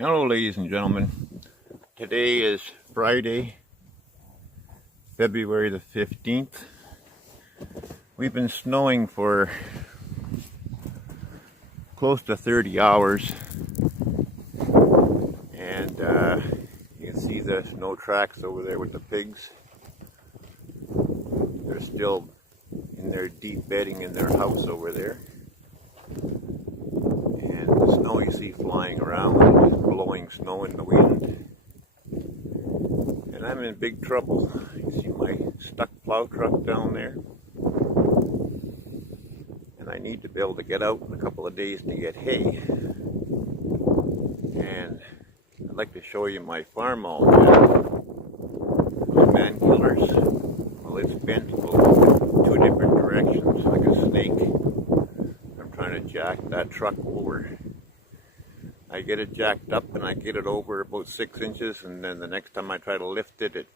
Hello ladies and gentlemen, today is Friday, February the 15th. We've been snowing for close to 30 hours and you can see the snow tracks over there with the pigs. They're still in their deep bedding in their house over there. And the snow you see flying around, blowing snow in the wind. And I'm in big trouble. You see my stuck plow truck down there. And I need to be able to get out in a couple of days to get hay. And I'd like to show you my farm all the man killers. Well, it's bent two different directions like a snake. I'm trying to jack that truck over. I get it jacked up and I get it over about 6 inches, and then the next time I try to lift it, it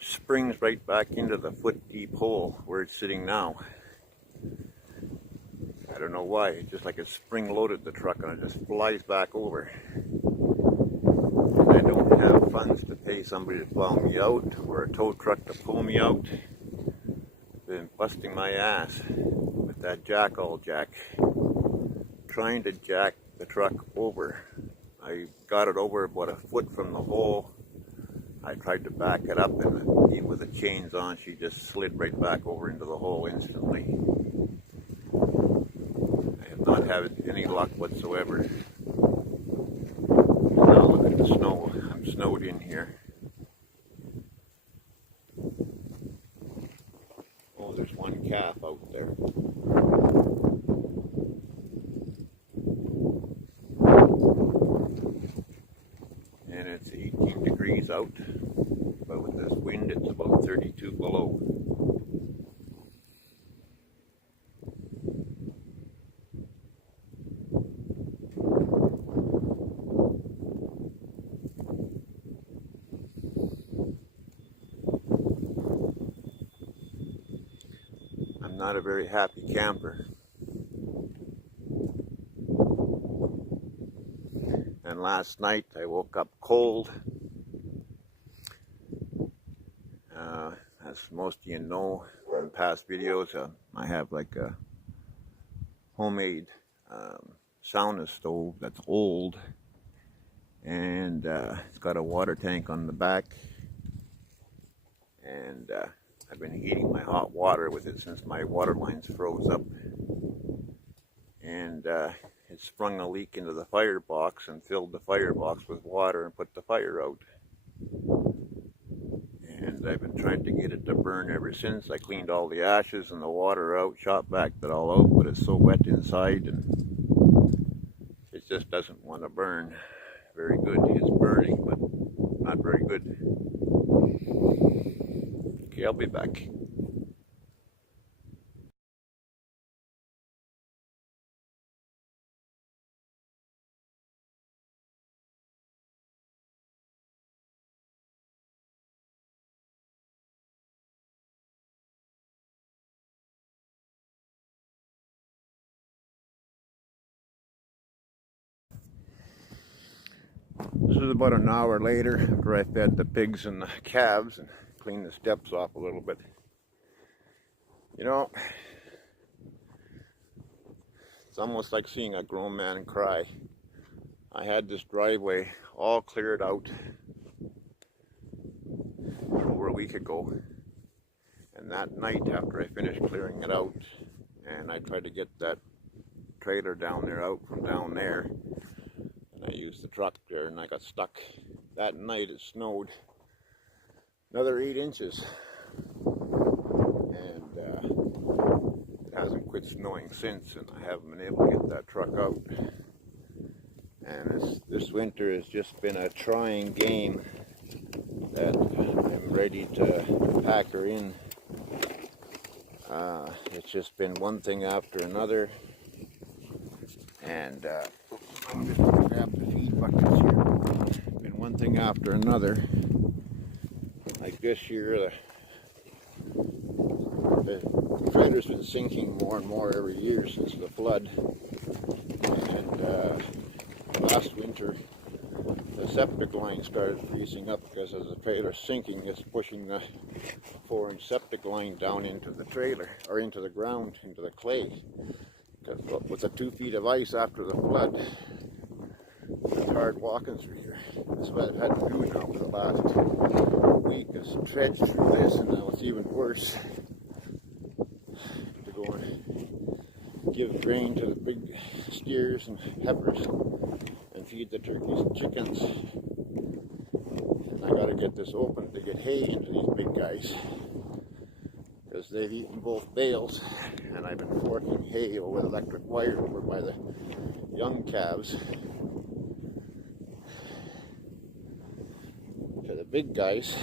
springs right back into the foot deep hole where it's sitting now. I don't know why. It's just like it spring loaded the truck and it just flies back over. And I don't have funds to pay somebody to plow me out or a tow truck to pull me out. Been busting my ass with that jack-all jack, trying to jack the truck over. I got it over about a foot from the hole. I tried to back it up, and even with the chains on, she just slid right back over into the hole instantly. I have not had any luck whatsoever. Now look at the snow. I'm snowed in here. Oh, there's one calf out there. And it's 18 degrees out, but with this wind it's about 32 below. I'm not a very happy camper. And last night I woke up cold. As most of you know from past videos, I have like a homemade sauna stove that's old, and it's got a water tank on the back, and I've been heating my hot water with it since my water lines froze up, and it sprung a leak into the firebox and filled the firebox with water and put the fire out. And I've been trying to get it to burn ever since. I cleaned all the ashes and the water out, shot back that all out, but it's so wet inside and it just doesn't want to burn very good. It's burning, but not very good. Okay, I'll be back. This is about an hour later after I fed the pigs and the calves and cleaned the steps off a little bit. You know, it's almost like seeing a grown man cry. I had this driveway all cleared out over a week ago. And that night after I finished clearing it out and I tried to get that trailer down there out from down there, I used the truck there and I got stuck. That night it snowed another 8 inches, and it hasn't quit snowing since, and I haven't been able to get that truck out. And this winter has just been a trying game that I'm ready to pack her in. It's just been one thing after another, and I'm just going to grab the feed buckets here. Been one thing after another. Like this year, the The trailer's been sinking more and more every year since the flood. And last winter, the septic line started freezing up because as the trailer's sinking, it's pushing the 4-inch septic line down into the trailer, or into the ground, into the clay. Because with the 2 feet of ice after the flood, it's hard walking through here. That's what I've had to do now for the last week, is trudge through this, and now it's even worse to go and give grain to the big steers and heifers and feed the turkeys and chickens. And I gotta get this open to get hay into these big guys, because they've eaten both bales, and I've been forking hay with electric wire over by the young calves to the big guys.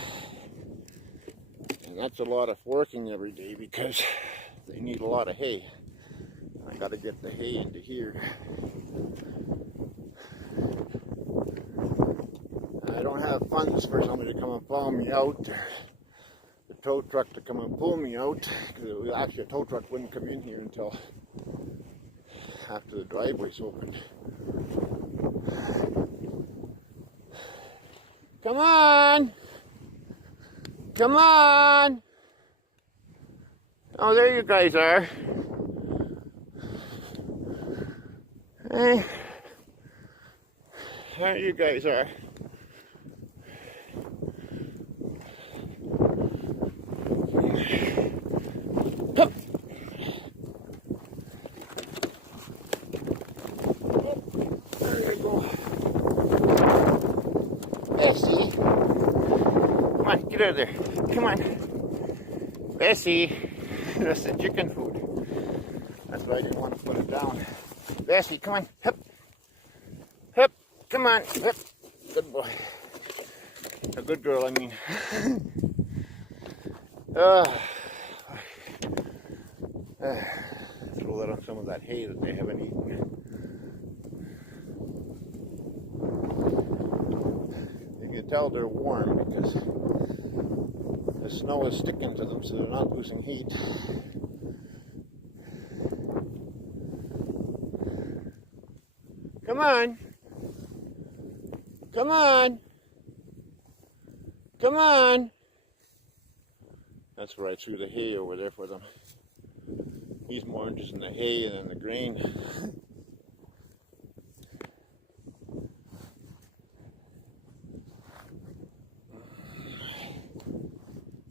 And that's a lot of forking every day because they need a lot of hay. I got to get the hay into here. I don't have funds for somebody to come and plow me out, the tow truck to come and pull me out, because actually a tow truck wouldn't come in here until after the driveway's open. Come on! Come on! Oh, there you guys are. Hey. There you guys are. Come. There you go. Bessie. Come on, get out of there. Come on. Bessie. That's the chicken food. That's why I didn't want to put it down. Bessie, come on. Hup. Hup. Come on. Hup. Good boy. A good girl, I mean. Throw that on some of that hay that they haven't eaten. You can tell they're warm because the snow is sticking to them, so they're not losing heat. Come on. Come on. Come on. That's where I threw the hay over there for them. He's more interested in the hay than the grain.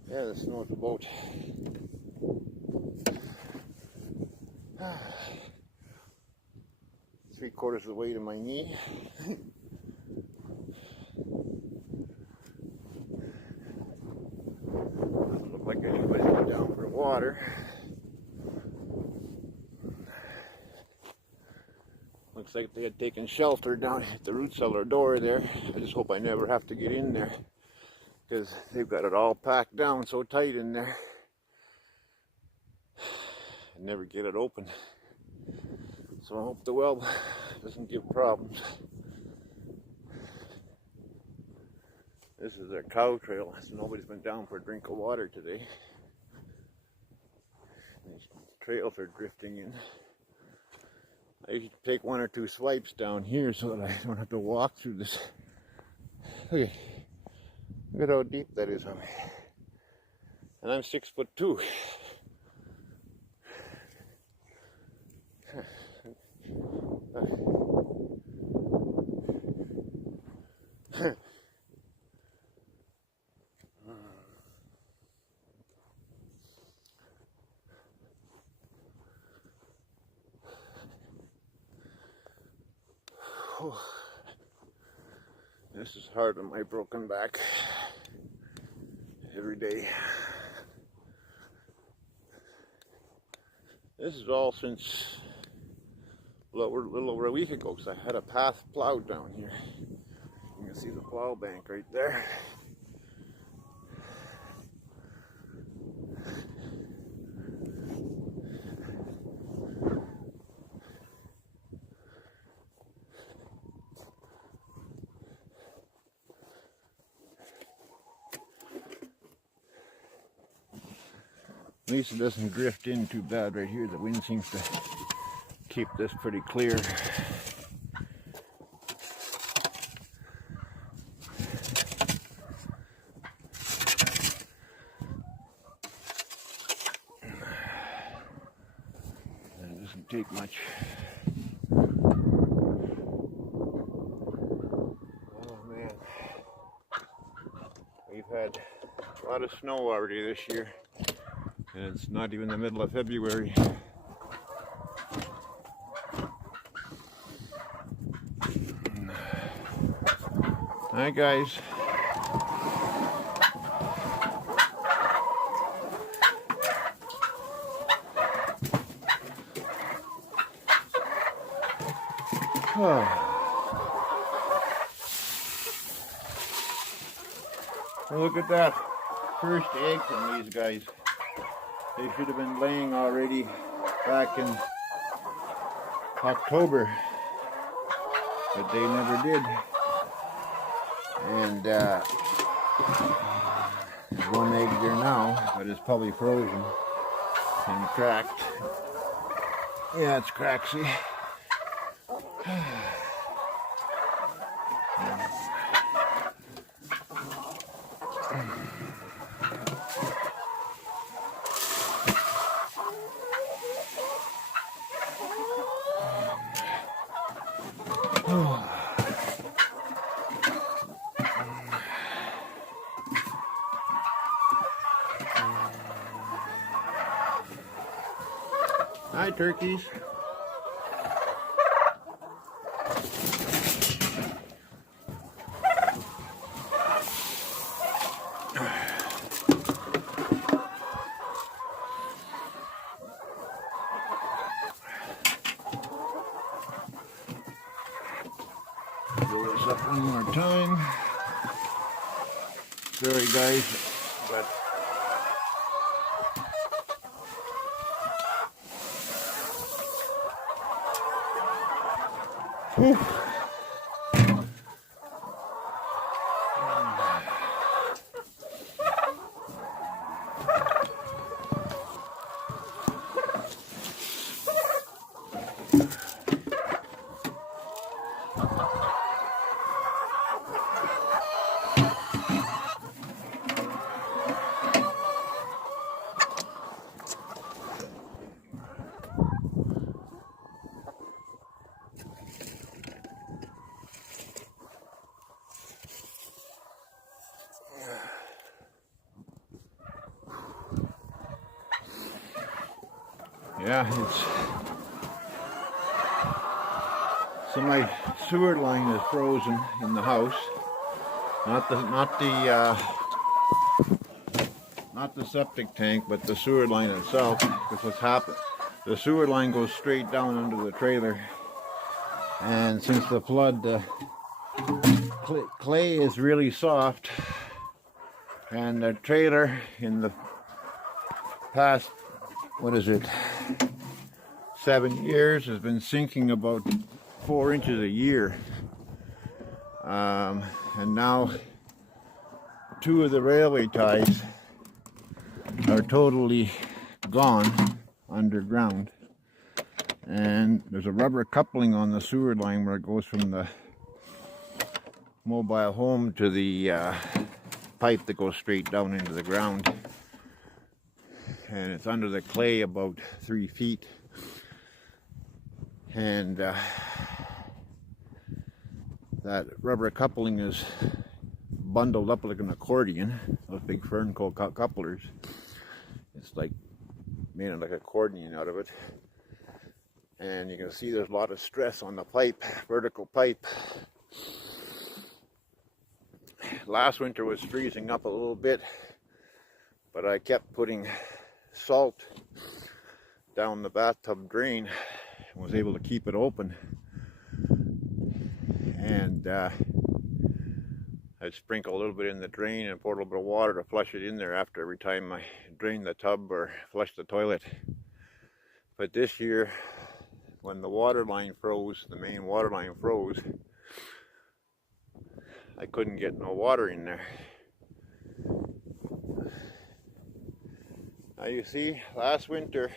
Yeah, the snow's about 3/4 of the way to my knee. Look like anybody's going down for water. Looks like they had taken shelter down at the root cellar door there. I just hope I never have to get in there, because they've got it all packed down so tight in there. I never get it open. So I hope the well doesn't give problems. This is their cow trail, so nobody's been down for a drink of water today. These trails are drifting in. I usually take 1 or 2 swipes down here so that I don't have to walk through this. Okay. Look at how deep that is on me. And I'm 6'2". This is hard on my broken back every day. This is all since a little over a week ago, because I had a path plowed down here. You can see the plow bank right there. least it doesn't drift in too bad right here. The wind seems to keep this pretty clear. It doesn't take much. Oh man, we've had a lot of snow already this year, and it's not even the middle of February. Hi guys. Oh. Well, look at that. First egg from these guys. They should have been laying already back in October, but they never did. And there's one egg there now, but it's probably frozen and cracked. Yeah, it's cracked, see? Hi, turkeys. Roll this up one more time. Sorry guys, but whew. Yeah, so my sewer line is frozen in the house. Not the septic tank, but the sewer line itself. Because what's happened, the sewer line goes straight down under the trailer, and since the flood, the clay is really soft, and the trailer in the past, 7 years, has been sinking about 4 inches a year, and now 2 of the railway ties are totally gone underground, and there's a rubber coupling on the sewer line where it goes from the mobile home to the pipe that goes straight down into the ground, and it's under the clay about 3 feet, and that rubber coupling is bundled up like an accordion, those big fern couplers. It's like made like an accordion out of it, and you can see there's a lot of stress on the pipe, vertical pipe. Last winter was freezing up a little bit, but I kept putting salt down the bathtub drain and was able to keep it open, and I'd sprinkle a little bit in the drain and pour a little bit of water to flush it in there after every time I drain the tub or flush the toilet. But this year, when the water line froze, the main water line froze, I couldn't get no water in there. Now you see, last winter,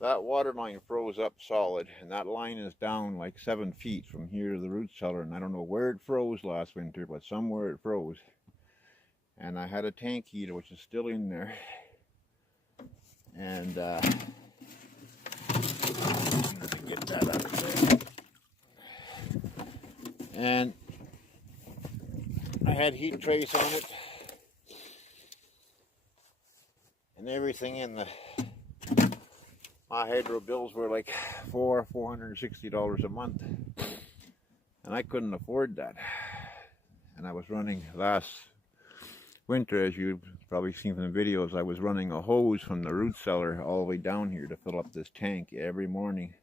that water line froze up solid, and that line is down like 7 feet from here to the root cellar, and I don't know where it froze last winter, but somewhere it froze. And I had a tank heater, which is still in there, and let me get that out of there. And I had heat trace on it, and everything in the my hydro bills were like $460 a month, and I couldn't afford that. And I was running last winter, as you've probably seen from the videos, I was running a hose from the root cellar all the way down here to fill up this tank every morning,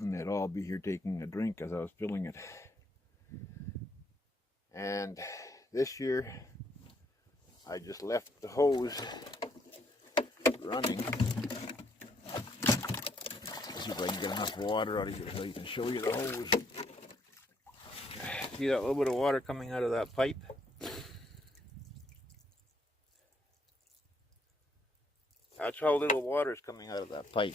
and they'd all be here taking a drink as I was filling it. And this year I just left the hose running. See if I can get enough water out of here so I can show you the hose. See that little bit of water coming out of that pipe? That's how little water is coming out of that pipe.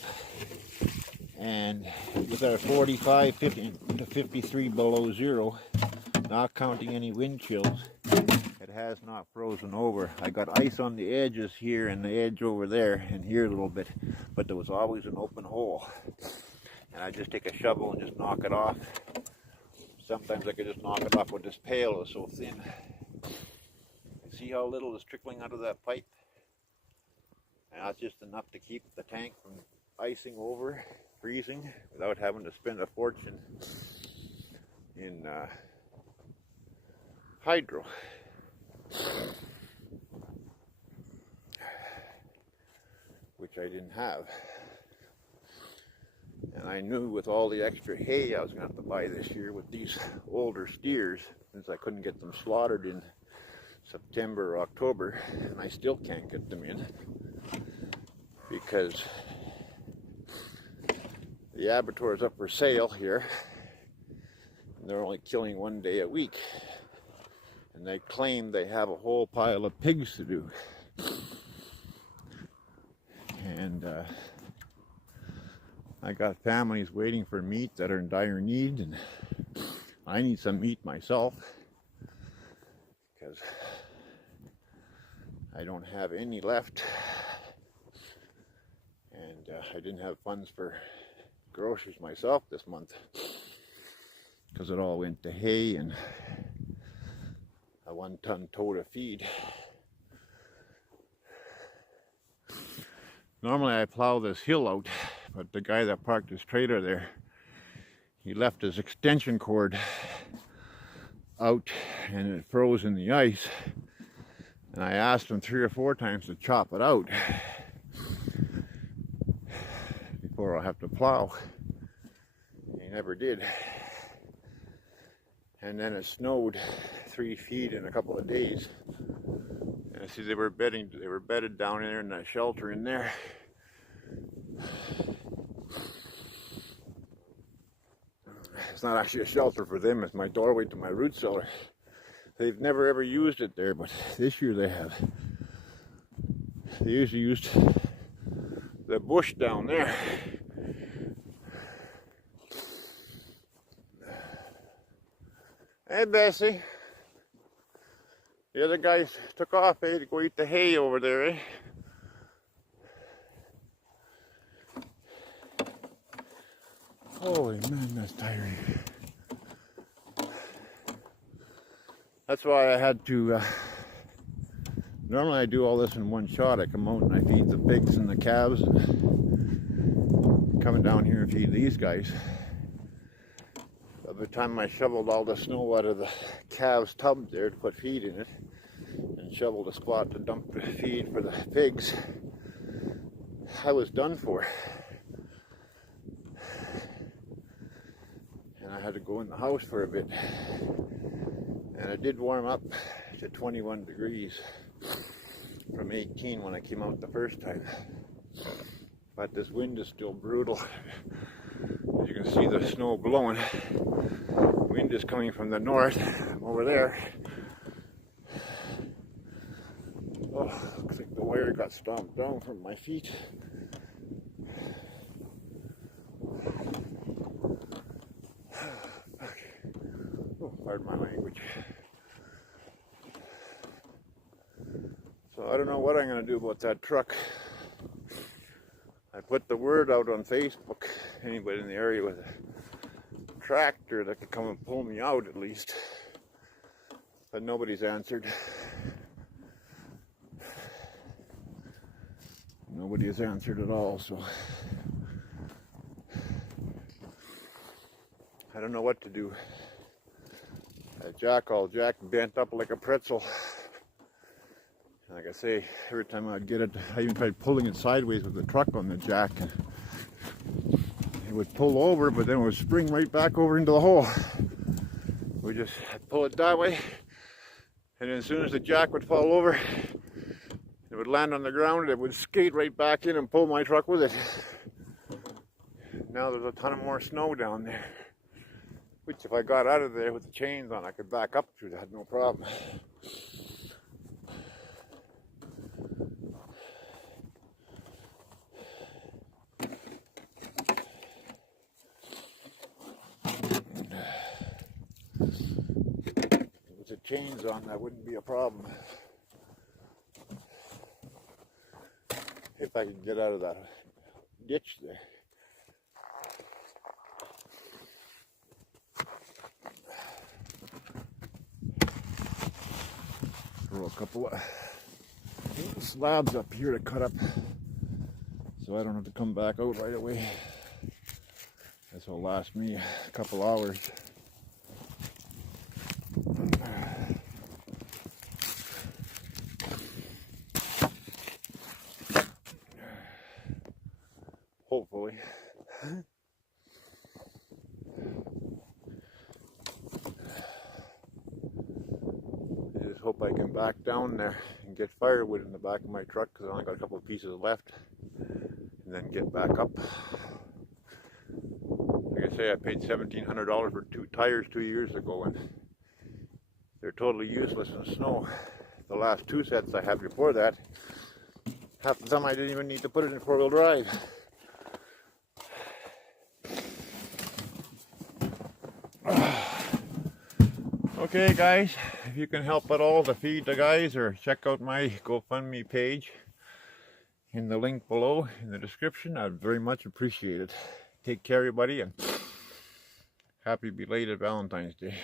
And with our 45, 50 to 53 below zero, not counting any wind chills, it has not frozen over. I got ice on the edges here and the edge over there and here a little bit, but there was always an open hole. And I just take a shovel and just knock it off. Sometimes I could just knock it off with this pail, it's so thin. See how little is trickling out of that pipe? And that's just enough to keep the tank from icing over, freezing, without having to spend a fortune in hydro. Which I didn't have. And I knew with all the extra hay I was going to have to buy this year with these older steers, since I couldn't get them slaughtered in September or October, and I still can't get them in because the abattoir is up for sale here, and they're only killing 1 day a week, and they claim they have a whole pile of pigs to do. And I got families waiting for meat that are in dire need, and I need some meat myself because I don't have any left, and I didn't have funds for groceries myself this month because it all went to hay and a 1-ton tote of feed. Normally I plow this hill out, but the guy that parked his trailer there, he left his extension cord out and it froze in the ice. And I asked him 3 or 4 times to chop it out before I'll have to plow. He never did. And then it snowed 3 feet in a couple of days. And I see they were bedded down in there in that shelter in there. It's not actually a shelter for them, it's my doorway to my root cellar. They've never ever used it there, but this year they have. They usually used the bush down there. Hey, Bessie. The other guys took off, eh, to go eat the hay over there, eh? Holy man, that's tiring. That's why I had to, normally I do all this in one shot. I come out and I feed the pigs and the calves, and coming down here and feed these guys. By the time I shoveled all the snow out of the calves' tub there to put feed in it, and shoveled a spot to dump the feed for the pigs, I was done for. And I had to go in the house for a bit. And it did warm up to 21 degrees from 18 when I came out the first time. But this wind is still brutal. As you can see, the snow blowing. Wind is coming from the north. I'm over there. Oh, looks like the wire got stomped down from my feet. Oh, pardon my language. So I don't know what I'm going to do about that truck. I put the word out on Facebook. Anybody in the area with a tractor that could come and pull me out at least. But nobody's answered. Nobody has answered at all, so I don't know what to do. That jack bent up like a pretzel. Like I say, every time I'd get it, I even tried pulling it sideways with the truck on the jack. And it would pull over, but then it would spring right back over into the hole. We just pull it that way, and then as soon as the jack would fall over, it would land on the ground, and it would skate right back in and pull my truck with it. Now there's a ton of more snow down there, which if I got out of there with the chains on, I could back up through that, no problem. With the chains on, that wouldn't be a problem. If I could get out of that ditch there. Throw a couple of slabs up here to cut up so I don't have to come back out right away. This will last me a couple hours. Hopefully. I just hope I can back down there and get firewood in the back of my truck because I only got a couple of pieces left, and then get back up. Like I say, I paid $1,700 for 2 tires 2 years ago, and they're totally useless in snow. The last 2 sets I had before that, half the time I didn't even need to put it in 4-wheel drive. Okay guys, if you can help at all to feed the guys, or check out my GoFundMe page in the link below in the description, I'd very much appreciate it. Take care everybody, and happy belated Valentine's Day.